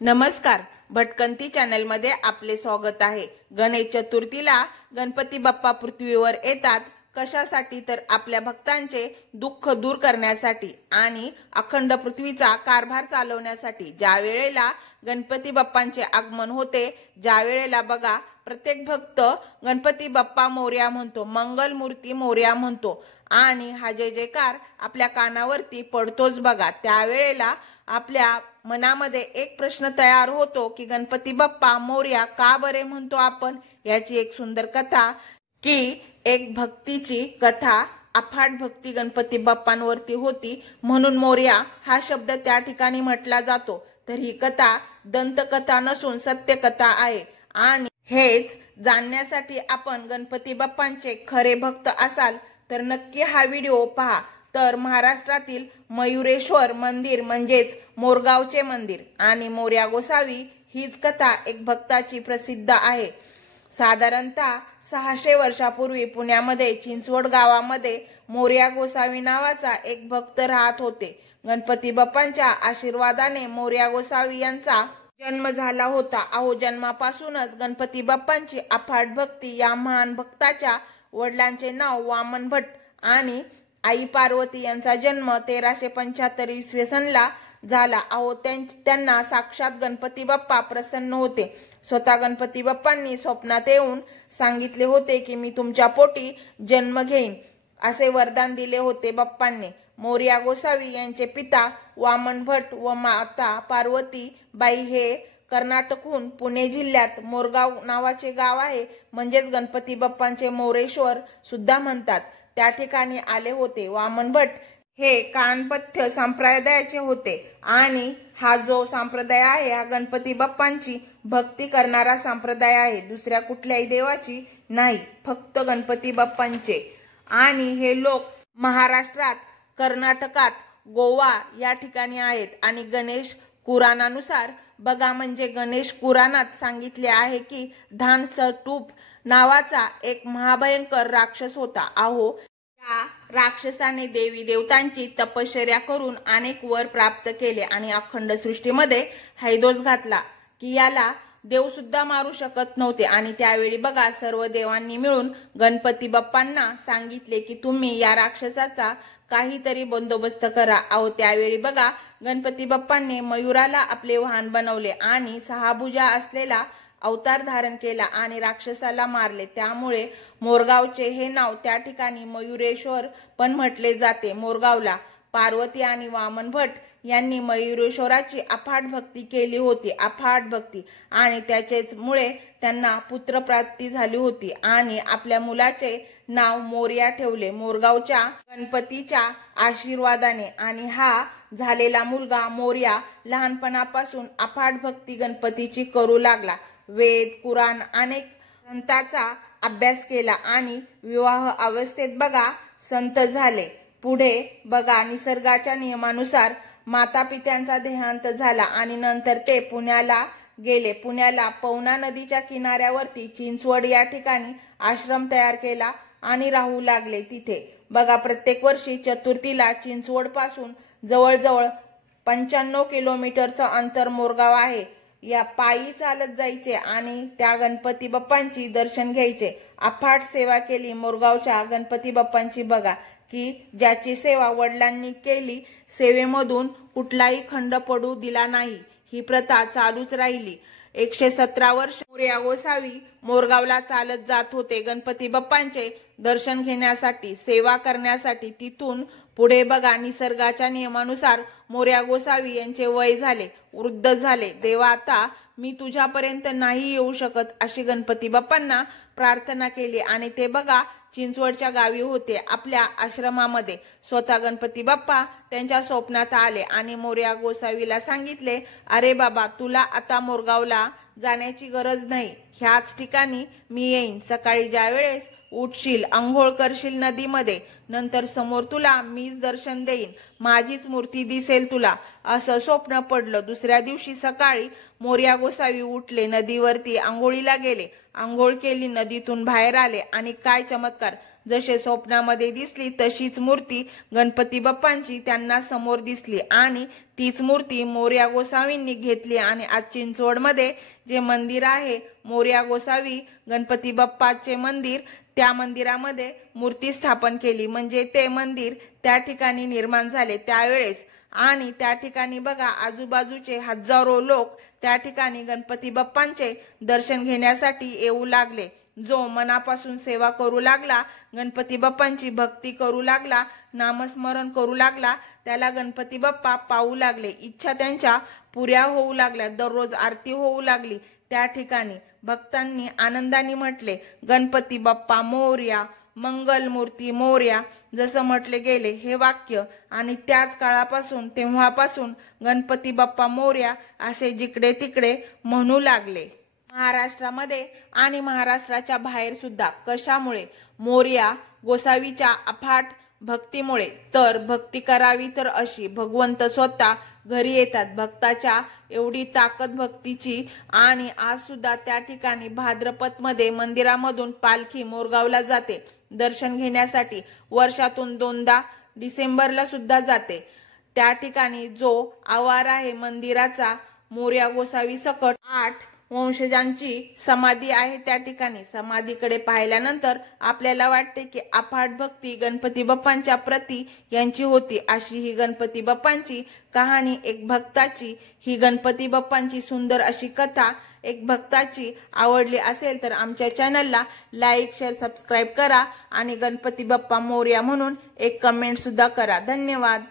नमस्कार, भटकंती चॅनल मध्ये आपले स्वागत आहे। गणेश चतुर्थीला गणपती बाप्पा पृथ्वीवर येतात कशासाठी? तर आपल्या भक्तांचे दुःख दूर करण्यासाठी आणि अखंड पृथ्वीचा कारभार चालवण्यासाठी। ज्या वेळेला गणपती बाप्पांचे आगमन होते, ज्या वेळेला बघा प्रत्येक भक्त गणपती बाप्पा मोरया म्हणतो, मंगल मूर्ती मोरया म्हणतो आणि हा जय जयकार आपल्या कानावरती पडतोच बघा। त्यावेळेला आपल्या मनामध्ये एक प्रश्न तयार होतो की गणपती बाप्पा मोरया का बरे म्हणतो आपण? याची एक सुंदर कथा की एक भक्तीची कथा, अफाट भक्ती गणपती बाप्पांवरती होती म्हणून मोरया हा शब्द त्या ठिकाणी म्हटला जातो। तर ही कथा दंतकथा नसून सत्यकथा आहे आणि हेच जाणण्यासाठी आपण गणपती बाप्पांचे खरे भक्त असाल तर नक्की हा व्हिडिओ पहा। तर महाराष्ट्रातील मयुरेश्वर मंदिर म्हणजेच मोरगावचे मंदिर आणि मोरया गोसावी हीच कथा एक भक्ताची प्रसिद्ध आहे। साधारणतः 600 वर्षापूर्वी पुण्यामध्ये चिंचवड गावामध्ये मोरया गोसावी नावाचा एक भक्त राहत होते। गणपती बाप्पांच्या आशीर्वादाने मोरया गोसावी यांचा जन्म झाला होता। अहो, जन्मापासूनच गणपती बाप्पांची अफाट भक्ती या महान भक्ताच्या वडिलांचे नाव वामन भट आणि आई पार्वती यांचा जन्म 1375 इसवी सनला झाला। अहो, त्यांना साक्षात गणपती बाप्पा प्रसन्न होते। स्वतः गणपती बाप्पांनी स्वप्नात येऊन सांगितले होते की मी तुमच्या पोटी जन्म घेईन, असे वरदान दिले होते बाप्पांनी। मोरया गोसावी यांचे पिता वामन भट व माता पार्वती बाई हे कर्नाटकहून पुणे जिल्ह्यात मोरगाव नावाचे गाव आहे, म्हणजेच गणपती बाप्पांचे मोरेश्वर सुद्धा म्हणतात, त्या ठिकाणी आले होते। वामन भट हे कानपथ्य संप्रदायाचे होते आणि हा जो संप्रदाय आहे हा गणपती बाप्पांची भक्ती करणारा संप्रदाय आहे, दुसऱ्या कुठल्याही देवाची नाही, फक्त गणपती बाप्पांचे। आणि हे लोक महाराष्ट्रात, कर्नाटकात, गोवा या ठिकाणी आहेत। आणि गणेश पुराणानुसार बघा, म्हणजे गणेश पुराणात सांगितले आहे की धानसटूप नावाचा एक महाभयंकर राक्षस होता। अहो, या राक्षसाने देवी देवतांची तपश्चर्या करून अनेक वर प्राप्त केले आणि अखंड सृष्टीमध्ये हैदोस घातला की याला देव सुद्धा मारू शकत नव्हते। आणि त्यावेळी बघा सर्व देवांनी मिळून गणपती बाप्पांना सांगितले की तुम्ही या राक्षसाचा काहीतरी बंदोबस्त करा। अहो, त्यावेळी बघा गणपती बाप्पांनी मयुराला आपले वाहन बनवले आणि 6 भुजा असलेला अवतार धारण केला आणि राक्षसाला मारले। त्यामुळे मोरगावचे हे नाव त्या ठिकाणी मयुरेश्वर पण म्हटले जाते। मोरगावला पार्वती आणि वामन भट यांनी मयुरेश्वराची अफाट भक्ती केली होती, अफाट भक्ती, आणि त्याचेच मुळे त्यांना पुत्रप्राप्ती झाली होती आणि आपल्या मुलाचे नाव मोरया ठेवले मोरगावच्या गणपतीच्या आशीर्वादाने। आणि हा झालेला मुलगा मोरया लहानपणापासून अफाट भक्ती गणपतीची करू लागला। वेद, कुराण अनेक ग्रंथाचा अभ्यास केला आणि विवाह अवस्थेत बघा संत झाले। पुढे बघा निसर्गाच्या नियमानुसार माता पित्यांचा देहांत झाला आणि नंतर ते पुण्याला गेले। पुण्याला पवना नदीच्या किनाऱ्यावरती चिंचवड या ठिकाणी आश्रम तयार केला आणि राहू लागले तिथे। बघा प्रत्येक वर्षी चतुर्थीला चिंचवड पासून जवळजवळ 95 किलोमीटरचं अंतर मोरगाव आहे, या पायी चालत जायचे आणि त्या गणपती बाप्पांची दर्शन घ्यायचे। अफाट सेवा केली मोरगावच्या गणपती बाप्पांची बघा की ज्याची सेवा वडिलांनी केली, सेवेमधून कुठलाही खंड पडू दिला नाही, ही प्रथा चालूच राहिली। 117 वर्ष मोरया गोसावी मोरगावला चालत जात होते गणपती बाप्पांचे दर्शन घेण्यासाठी, सेवा करण्यासाठी। तिथून पुढे बघा निसर्गाच्या नियमानुसार मोरया गोसावी यांचे वय झाले, वृद्ध झाले। देवा, आता मी तुझ्यापर्यंत नाही येऊ शकत, अशी गणपती बाप्पांना प्रार्थना केली आणि ते बघा चिंचवडच्या गावी होते आपल्या आश्रमामध्ये। स्वतः गणपती बाप्पा त्यांच्या स्वप्नात आले आणि मोरया गोसावीला सांगितले, अरे बाबा, तुला आता मोरगावला जाण्याची गरज नाही, ह्याच ठिकाणी मी येईन। सकाळी ज्या वेळेस उठशील, अंघोळ करशील नदीमध्ये, नंतर समोर तुला मीच दर्शन देईन, माझीच मूर्ती दिसेल तुला, असं स्वप्न पडलं। दुसऱ्या दिवशी सकाळी मोरया गोसावी उठले, नदीवरती आंघोळीला गेले, आंघोळ केली, नदीतून बाहेर आले आणि काय चमत्कार, जसे स्वप्नामध्ये दिसली तशीच मूर्ती गणपती बाप्पांची त्यांना समोर दिसली आणि तीच मूर्ती मोरया गोसावींनी घेतली आणि आज चिंचवडमध्ये जे मंदिर आहे मोरया गोसावी गणपती बाप्पाचे मंदिर, त्या मंदिरामध्ये मूर्ती स्थापन केली, म्हणजे ते मंदिर त्या ठिकाणी निर्माण झाले त्यावेळेस। आणि त्या ठिकाणी बघा आजूबाजूचे हजारो लोक त्या ठिकाणी गणपती बाप्पांचे दर्शन घेण्यासाठी येऊ लागले। जो मनापासून सेवा करू लागला, गणपती बाप्पांची भक्ती करू लागला, नामस्मरण करू लागला, त्याला गणपती बाप्पा पाहू लागले, इच्छा त्यांच्या पुऱ्या होऊ लागल्या, दररोज आरती होऊ लागली। त्या ठिकाणी भक्तांनी आनंदाने म्हटले, गणपती बाप्पा मोरया, मंगलमूर्ती मोरया जसं म्हटले गेले हे वाक्य। आणि त्याच काळापासून तेव्हापासून गणपती बाप्पा मोरया असे जिकडे तिकडे म्हणू लागले। महाराष्ट्रामध्ये आणि महाराष्ट्राच्या बाहेर सुद्धा कशामुळे? मोरया गोसावीच्या अफाट भक्तीमुळे। तर भक्ती करावी तर अशी, भगवंत स्वतः घरी येतात, भक्ताच्या एवढी ताकद भक्तीची। आणि आज सुद्धा त्या ठिकाणी भाद्रपदमध्ये मंदिरामधून पालखी मोरगावला जाते दर्शन घेण्यासाठी, वर्षातून 2दा डिसेंबरला सुद्धा जाते। त्या ठिकाणी जो आवार आहे मंदिराचा, मोरया गोसावी सकट 8 वंशजांची समाधी आहे। त्या ठिकाणी समाधीकडे पाहिल्यानंतर आपल्याला वाटते की अफाट भक्ती गणपती बाप्पांच्या प्रती यांची होती। अशी ही गणपती बाप्पांची कहाणी, एक भक्ताची, ही गणपती बाप्पांची सुंदर अशी कथा एक भक्ताची आवडली असेल तर आमच्या चॅनलला लाईक, शेअर, सबस्क्राईब करा आणि गणपती बाप्पा मोरया म्हणून एक कमेंट सुद्धा करा। धन्यवाद।